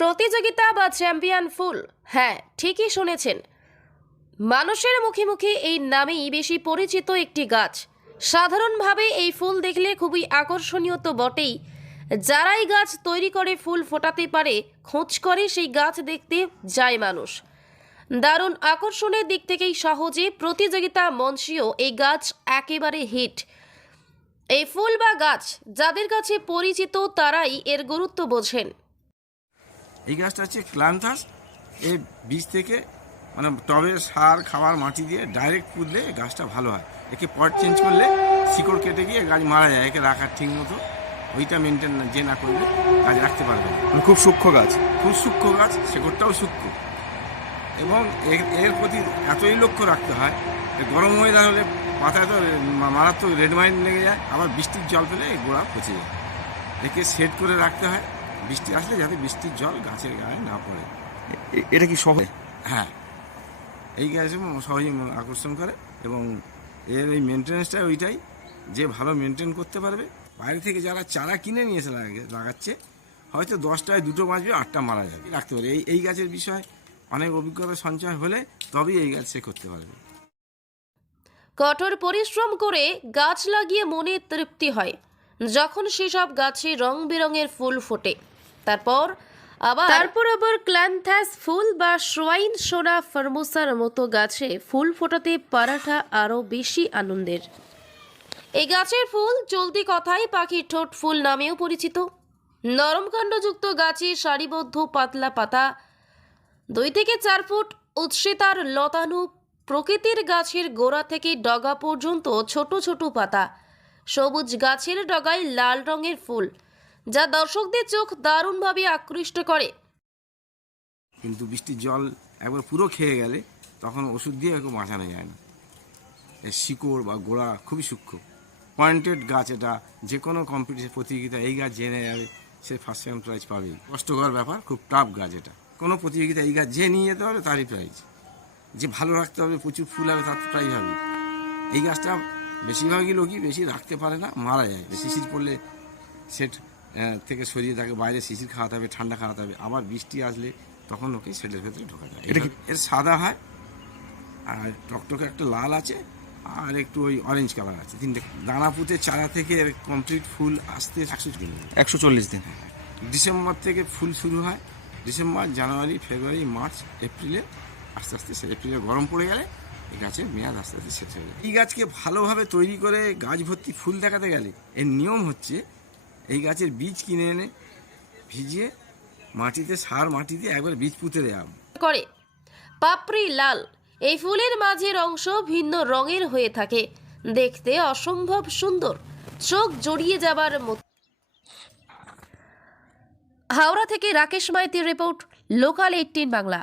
প্রতিযোগিতা বা চ্যাম্পিয়ন ফুল, হ্যাঁ ঠিকই শুনেছেন। মানুষের মুখে মুখে এই নামেই বেশি পরিচিত একটি গাছ। সাধারণভাবে এই ফুল দেখলে খুবই আকর্ষণীয় তো বটেই, যারাই গাছ তৈরি করে ফুল ফোটাতে পারে খোঁজ করে সেই গাছ দেখতে যায় মানুষ। দারুণ আকর্ষণের দিক থেকেই সহজে প্রতিযোগিতা মঞ্চীয় এই গাছ একেবারে হিট। এই ফুল বা গাছ যাদের কাছে পরিচিত তারাই এর গুরুত্ব বোঝেন। এই গাছটা হচ্ছে ক্লান্থাস। এই বীজ থেকে মানে টবে সার খাবার মাটি দিয়ে ডাইরেক্ট পুঁতলে গাছটা ভালো হয়। একে পট চেঞ্জ করলে শিকড় কেটে গিয়ে গাছ মারা যায়। একে রাখার ঠিক মতো ওইটা মেনটেন যে না করলে গাছ রাখতে পারবে না। খুব সূক্ষ্ম গাছ, খুব সূক্ষ্ম গাছ, শেকড়টাও সূক্ষ্ম এবং এর প্রতি এতই লক্ষ্য রাখতে হয়। গরম ওয়েদার হলে পাতায় তো মারাত্মক রেড মাইন লেগে যায়, আবার বৃষ্টির জল পেলে এই গোড়া পচে যায়। একে সেট করে রাখতে হয় বৃষ্টি আসলে, যাতে বৃষ্টির জল গাছের গায়ে না পড়ে। এটা কি সহজ? হ্যাঁ, এই গাছ সহজেই আকর্ষণ করে এবং এর এই মেনটেন্যান্সটা ওইটাই, যে ভালো মেনটেন করতে পারবে। বাইরে থেকে যারা চারা কিনে নিয়ে এসে লাগাচ্ছে, হয়তো 10টায় 2টো বাঁচবে, 8টা মারা যাবে, রাখতে পারে। এই গাছের বিষয়ে অনেক অভিজ্ঞতা সঞ্চয় হলে তবেই এই গাছ সে করতে পারবে। কঠোর পরিশ্রম করে গাছ লাগিয়ে মনে তৃপ্তি হয় যখন সেসব গাছে রং বেরঙের ফুল ফোটে। তারপর আবার ক্ল্যান্থাস ফুল বা সোয়াইন সোনা ফরমোসার মতো গাছে ফুল ফোটাতে পারাটা আরও বেশি আনন্দের। এই গাছের ফুল চলতি কথায় পাখির ঠোঁট ফুল নামেও পরিচিত। নরম কাণ্ডযুক্ত গাছে সারিবদ্ধ পাতলা পাতা, 2 থেকে 4 ফুট উচ্চতার লতানো প্রকৃতির গাছের গোড়া থেকে ডগা পর্যন্ত ছোট ছোট পাতা, সবুজ গাছের ডগায় লাল রঙের ফুল, যা দর্শকদের চোখ দারুণভাবে আকৃষ্ট করে। কিন্তু বৃষ্টির জল একবার পুরো খেয়ে গেলে তখন ওষুধ দিয়ে একটু বাঁচানো যায় না। এর শিকড় বা গোড়া খুবই সূক্ষ্ম। পয়েন্টেড গাছ, এটা যে কোনো কম্পিটিশন প্রতিযোগিতা এই গাছ জেনে যাবে, সে ফার্স্ট সেকেন্ড প্রাইজ পাবেই। কষ্টকর ব্যাপার, খুব টাফ গাছ এটা। কোনো প্রতিযোগিতা এই গাছ যে নিয়ে যেতে হবে তারই প্রাইজ, যে ভালো রাখতে হবে, প্রচুর ফুল হবে, তার প্রাইজ হবে। এই গাছটা বেশিরভাগই লোকই বেশি রাখতে পারে না, মারা যায়। শিশির পড়লে সেট থেকে সরিয়ে তাকে বাইরে শিশির খাওয়াতে হবে, ঠান্ডা খাওয়াতে হবে। আবার বৃষ্টি আসলে তখন ওকে সেটের ভেতরে ঢোকা যায়। এটা এর সাদা হয়, আর টকটকে একটা লাল আছে, আর একটু ওই অরেঞ্জ কালার আছে। 3টে দানা পুঁতে চারা থেকে এর কমপ্লিট ফুল আসতে 140 দিন। ডিসেম্বর থেকে ফুল শুরু হয়। ডিসেম্বর, জানুয়ারি, ফেব্রুয়ারি, মার্চ, এপ্রিলে আস্তে আস্তে এপ্রিলে গরম পড়ে গেলে এই গাছের মেয়াদ আস্তে আস্তে শেষ হয়ে যায়। এই গাছকে ভালোভাবে তৈরি করে গাছ ভর্তি ফুল দেখাতে গেলে এর নিয়ম হচ্ছে, এই গাছের বীজ কিনে এনে ভিজিয়ে মাটিতে মাটি দিয়ে একবার বীজ পুঁতে দেওয়া করে পাপড়ি লাল, এই ফুলের মাঝের অংশ ভিন্ন রঙের হয়ে থাকে, দেখতে অসম্ভব সুন্দর, চোখ জড়িয়ে যাবার মতো। হাওড়া থেকে রাকেশ মাইতির রিপোর্ট, লোকাল 18 বাংলা।